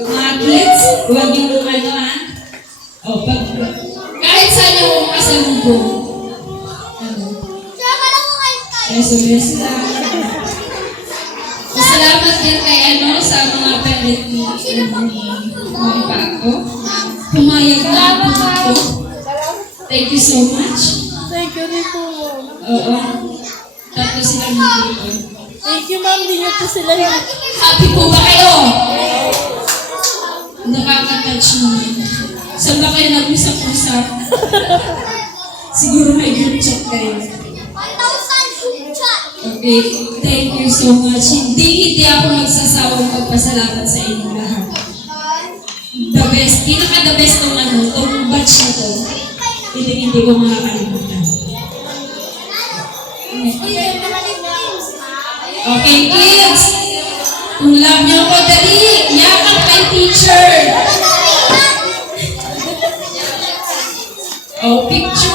Mga kids, huwag yung ano ha. O, kahit saan yung kasalubong. Ano? Beso-beso lang. Salamat din kay sa mga parent ni Mami Paco. Pumayag na ako dito. Thank you so much. Thank you rin po, ma'am. Oo. Tatlo silang dito. Thank you, ma'am. Di niyo po sila yung... Happy po ba kayo? Nakaka-touch naman. Saan ba kayo nag-usap-usap? Siguro may group chat kayo. Okay, thank you so much. Hindi ako magsasawang magpasalamat sa inyo lahat. The best, pinaka-the best ng itong batch na to. Hindi ko makakalimutan. Okay, kids! Kung love niyo ako, dali! Yakap kay teacher! Oh, picture!